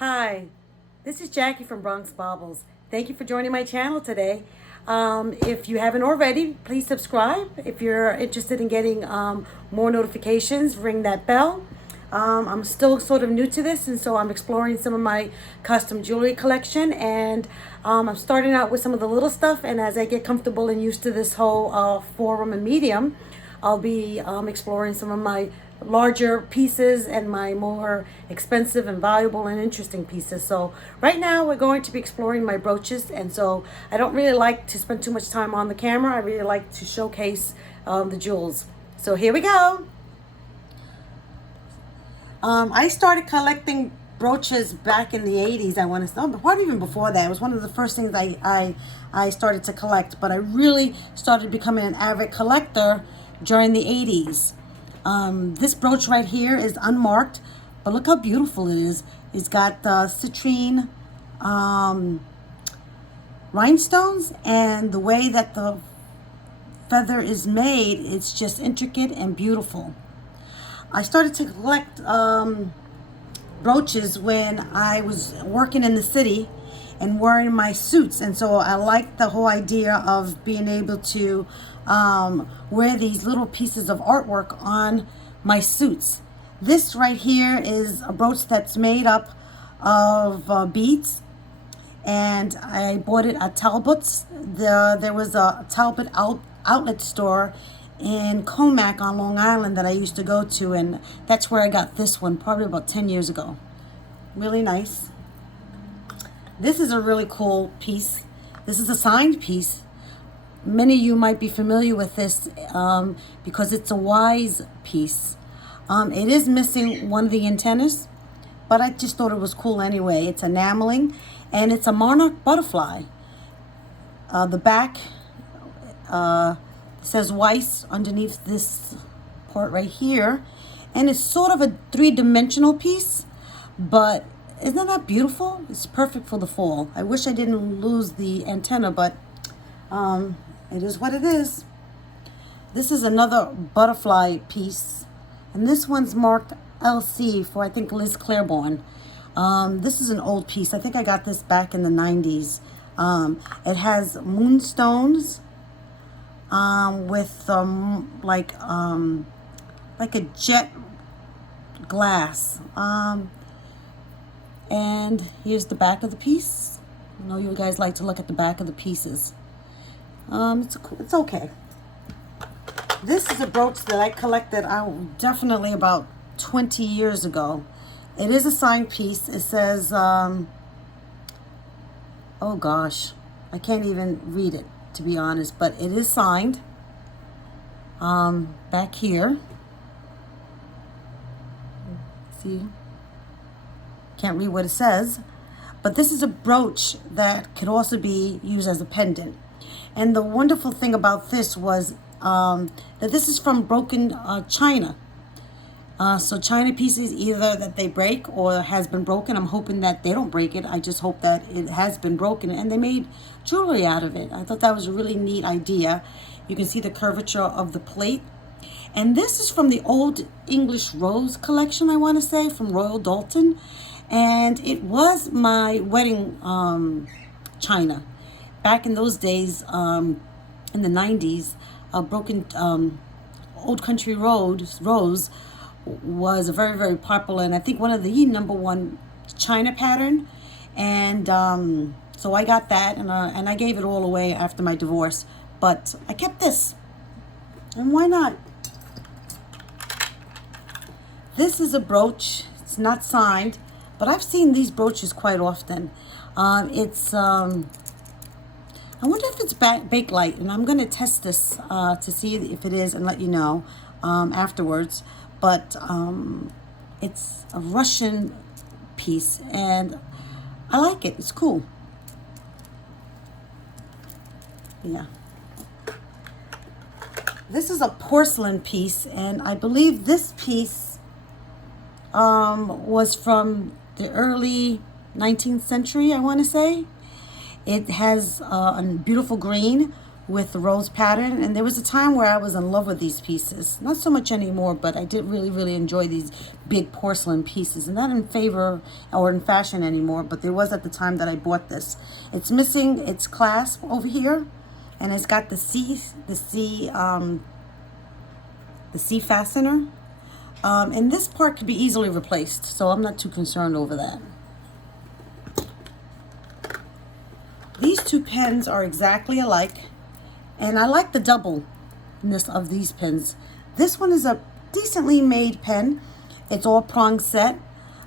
Hi, this is Jackie from Bronx Baubles. Thank you for joining my channel today. If you haven't already, please subscribe. If you're interested in getting more notifications, ring that bell. I'm still sort of new to this, and so I'm exploring some of my custom jewelry collection, and I'm starting out with some of the little stuff, and as I get comfortable and used to this whole forum and medium, I'll be exploring some of my larger pieces and my more expensive and valuable and interesting pieces. So right now we're going to be exploring my brooches, and so I don't really like to spend too much time on the camera. I really like to showcase the jewels. So here we go. I started collecting brooches back in the 80s, I want to say, probably even before that. It was one of the first things I started to collect, but I really started becoming an avid collector during the 80s. This brooch right here is unmarked, but look how beautiful it is. It's got citrine rhinestones, and the way that the feather is made, it's just intricate and beautiful. I started to collect brooches when I was working in the city and wearing my suits, and so I liked the whole idea of being able to wear these little pieces of artwork on my suits. This right here is a brooch that's made up of beads, and I bought it at Talbot's. There was a Talbot outlet store in Comac on Long Island that I used to go to, and that's where I got this one probably about 10 years ago. Really nice. This is a really cool piece. This is a signed piece. Many of you might be familiar with this because it's a wise piece. It is missing one of the antennas, but I just thought it was cool anyway. It's enameling, and it's a monarch butterfly. The back says Weiss underneath this part right here, and it's sort of a three-dimensional piece, but isn't that beautiful? It's perfect for the fall. I wish I didn't lose the antenna, but it is what it is. This is another butterfly piece, and this one's marked LC for, I think, Liz Claiborne. This is an old piece. I think I got this back in the 90s. It has moonstones with like a jet glass, and here's the back of the piece. I know you guys like to look at the back of the pieces. It's okay. This is a brooch that I collected definitely about 20 years ago. It is a signed piece. It says oh gosh, I can't even read it, to be honest, but it is signed back here. See, can't read what it says, but this is a brooch that could also be used as a pendant. And the wonderful thing about this was that this is from broken china. So china pieces, either that they break or has been broken. I'm hoping that they don't break it. I just hope that it has been broken, and they made jewelry out of it. I thought that was a really neat idea. You can see the curvature of the plate. And this is from the Old English Rose collection, I want to say, from Royal Dalton. And it was my wedding china. Back in those days, in the 90s, a broken Old Country Rose was a very, very popular, and I think one of the #1 china pattern. And so I got that, and I gave it all away after my divorce, but I kept this, and why not? This is a brooch. It's not signed, but I've seen these brooches quite often. I wonder if it's Bakelite, and I'm going to test this to see if it is and let you know afterwards. But it's a Russian piece, and I like it. It's cool. Yeah. This is a porcelain piece, and I believe this piece was from the early 19th century, I want to say. It has a beautiful green with the rose pattern. And there was a time where I was in love with these pieces. Not so much anymore, but I did really enjoy these big porcelain pieces. And not in favor or in fashion anymore, but there was at the time that I bought this. It's missing its clasp over here, and it's got the C fastener. And this part could be easily replaced, so I'm not too concerned over that. These two pens are exactly alike, and I like the doubleness of these pens. This one is a decently made pen. It's all prong set,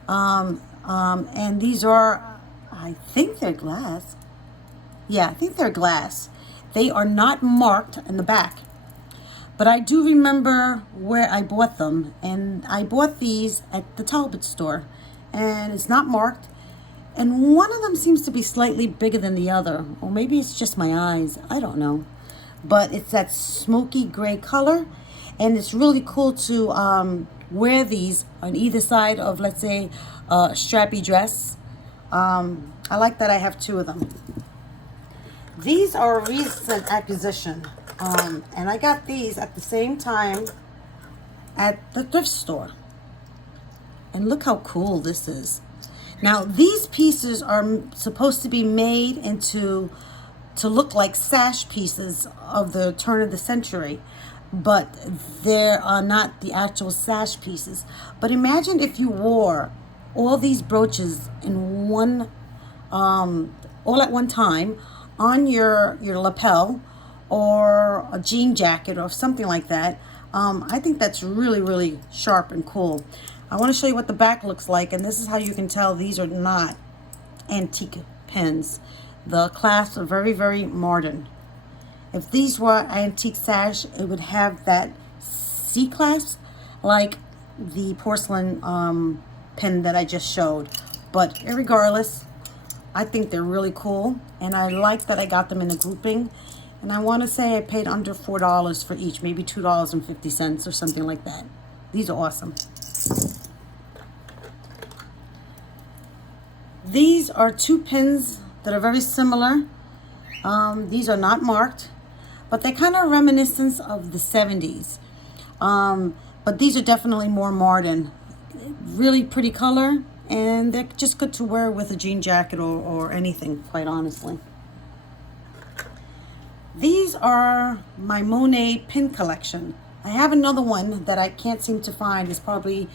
and these are, I think they're glass. Yeah, I think they're glass. They are not marked in the back, but I do remember where I bought them, and I bought these at the Talbot store, and it's not marked. And one of them seems to be slightly bigger than the other. Or maybe it's just my eyes. I don't know. But it's that smoky gray color. And it's really cool to wear these on either side of, let's say, a strappy dress. I like that I have two of them. These are a recent acquisition. And I got these at the same time at the thrift store. And look how cool this is. Now, these pieces are supposed to be made to look like sash pieces of the turn of the century, but they are not the actual sash pieces. But imagine if you wore all these brooches in one, all at one time on your lapel or a jean jacket or something like that. I think that's really sharp and cool. I want to show you what the back looks like, and this is how you can tell these are not antique pens. The clasps are very modern. If these were antique sash, it would have that C clasp like the porcelain pen that I just showed. But regardless, I think they're really cool, and I like that I got them in a grouping. And I want to say I paid under $4 for each, maybe $2.50 or something like that. These are awesome. These are two pins that are very similar. These are not marked, but they're kind of reminiscent of the 70s. But these are definitely more modern. Really pretty color, and they're just good to wear with a jean jacket or anything, quite honestly. These are my Monet pin collection. I have another one that I can't seem to find. It's probably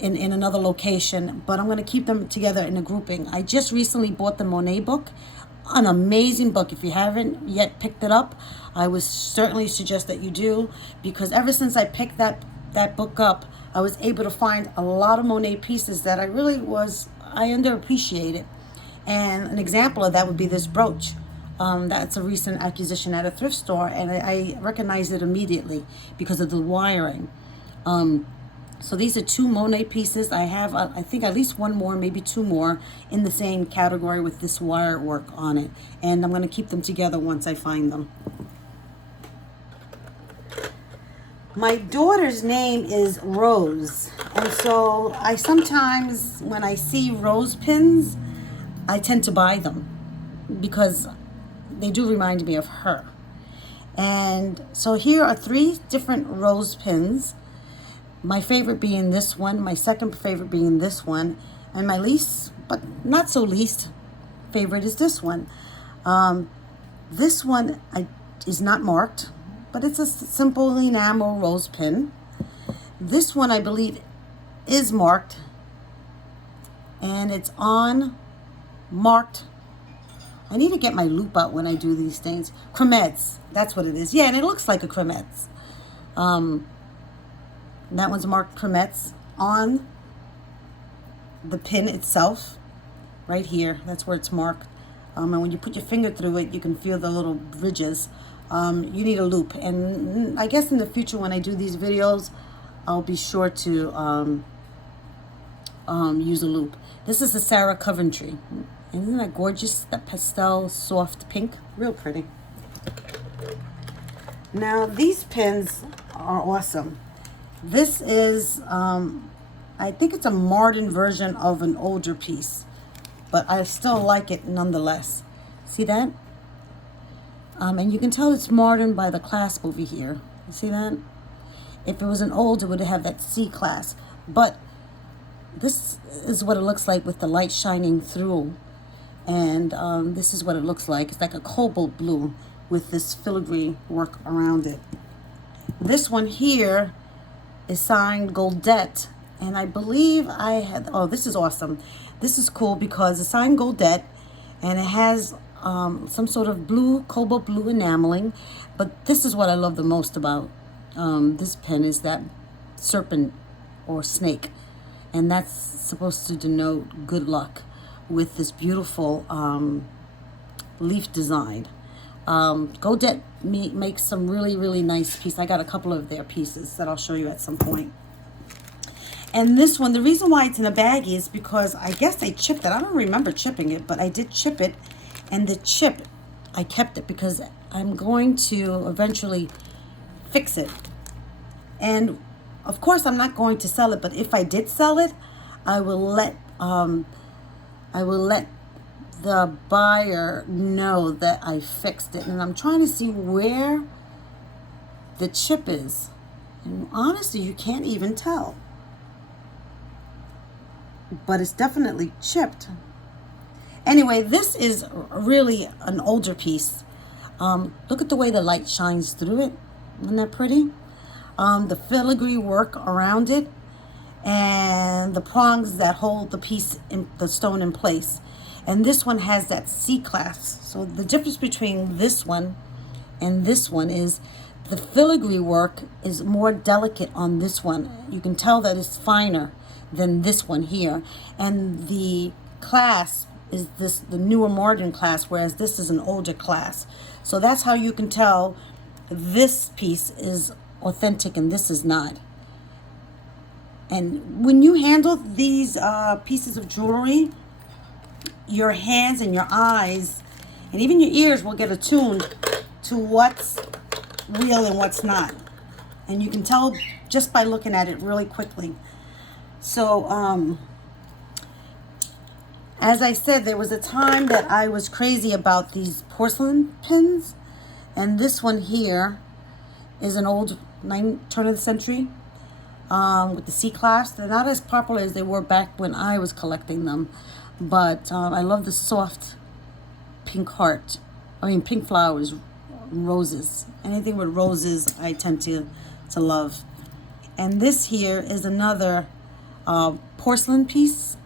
in another location, but I'm going to keep them together in a grouping. I just recently bought the Monet book, an amazing book. If you haven't yet picked it up, I would certainly suggest that you do, because ever since I picked that book up, I was able to find a lot of Monet pieces that I underappreciated. And an example of that would be this brooch. That's a recent acquisition at a thrift store, and I recognized it immediately because of the wiring. So these are two Monet pieces. I have, I think, at least one more, maybe two more in the same category with this wire work on it. And I'm going to keep them together once I find them. My daughter's name is Rose. And so I sometimes, when I see rose pins, I tend to buy them because they do remind me of her. And so here are 3 different rose pins. My favorite being this one, my second favorite being this one, and my least, but not so least, favorite is this one. This one is not marked, but it's a simple enamel rose pin. This one, I believe, is marked, and it's on marked. I need to get my loop out when I do these things. Cremettes, that's what it is. Yeah, and it looks like a cremettes. That one's marked cremettes on the pin itself, right here. That's where it's marked. And when you put your finger through it, you can feel the little ridges. You need a loop. And I guess in the future when I do these videos, I'll be sure to use a loop. This is the Sarah Coventry. Isn't that gorgeous? That pastel soft pink. Real pretty. Now these pins are awesome. This is, I think it's a modern version of an older piece, but I still like it nonetheless. See that? And you can tell it's modern by the clasp over here. You see that? If it was an old, it would have that C clasp. But this is what it looks like with the light shining through. And this is what it looks like. It's like a cobalt blue with this filigree work around it. This one here is signed Goldette. And I believe I had, oh, this is awesome. This is cool because it's signed Goldette. And it has some sort of blue, cobalt blue enameling. But this is what I love the most about this pen is that serpent or snake. And that's supposed to denote good luck with this beautiful leaf design. Godet makes some really, really nice pieces. I got a couple of their pieces that I'll show you at some point. And this one, the reason why it's in a baggie is because I guess I chipped it. I don't remember chipping it, but I did chip it. And the chip, I kept it because I'm going to eventually fix it. And of course, I'm not going to sell it, but if I did sell it, I will let the buyer know that I fixed it. And I'm trying to see where the chip is. And honestly, you can't even tell. But it's definitely chipped. Anyway, this is really an older piece. Look at the way the light shines through it. Isn't that pretty? The filigree work around it and the prongs that hold the stone in place. And this one has that C clasp. So the difference between this one and this one is the filigree work is more delicate on this one. You can tell that it's finer than this one here. And the clasp is the newer modern clasp, whereas this is an older clasp. So that's how you can tell this piece is authentic and this is not. And when you handle these pieces of jewelry, your hands and your eyes and even your ears will get attuned to what's real and what's not. And you can tell just by looking at it really quickly. So, as I said, there was a time that I was crazy about these porcelain pins. And this one here is an old turn of the century with the C clasp. They're not as popular as they were back when I was collecting them. But I love the soft pink pink flowers, roses. Anything with roses I tend to love. And this here is another porcelain piece.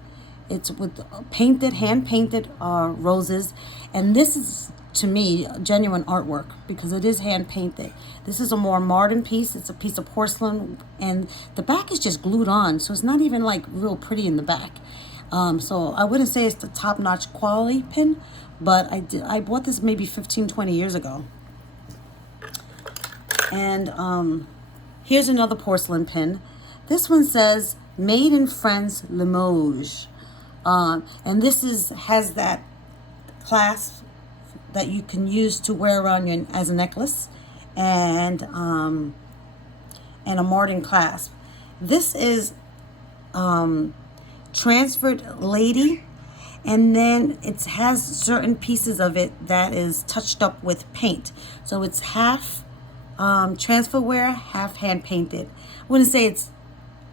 It's with hand-painted roses. And this is, to me, genuine artwork because it is hand-painted. This is a more modern piece. It's a piece of porcelain. And the back is just glued on. So it's not even like real pretty in the back. So I wouldn't say it's the top-notch quality pin, but I bought this maybe 15, 20 years ago. And here's another porcelain pin. This one says, Made in France, Limoges. And this has that clasp that you can use to wear around as a necklace and a modern clasp. This is transferred lady, and then it has certain pieces of it that is touched up with paint. So it's half transfer wear, half hand painted. I wouldn't say it's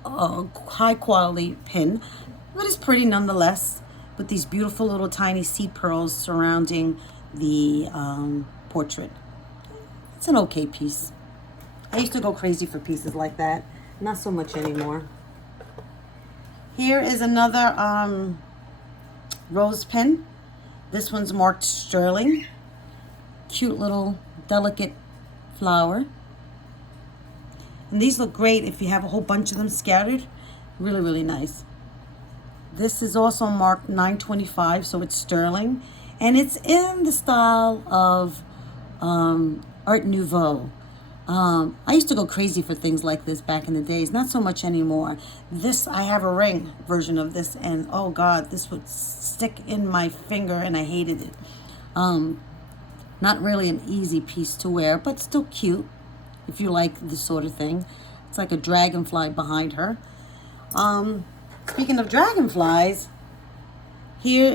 a high quality pin, but it's pretty nonetheless, with these beautiful little tiny seed pearls surrounding the portrait. It's an okay piece. I used to go crazy for pieces like that. Not so much anymore. Here is another rose pen. This one's marked sterling. Cute little delicate flower. And these look great if you have a whole bunch of them scattered. Really, really nice. This is also marked 925, so it's sterling. And it's in the style of Art Nouveau. I used to go crazy for things like this back in the days. Not so much anymore. I have a ring version of this, and oh God, this would stick in my finger, and I hated it. Not really an easy piece to wear, but still cute if you like this sort of thing. It's like a dragonfly behind her. Speaking of dragonflies, here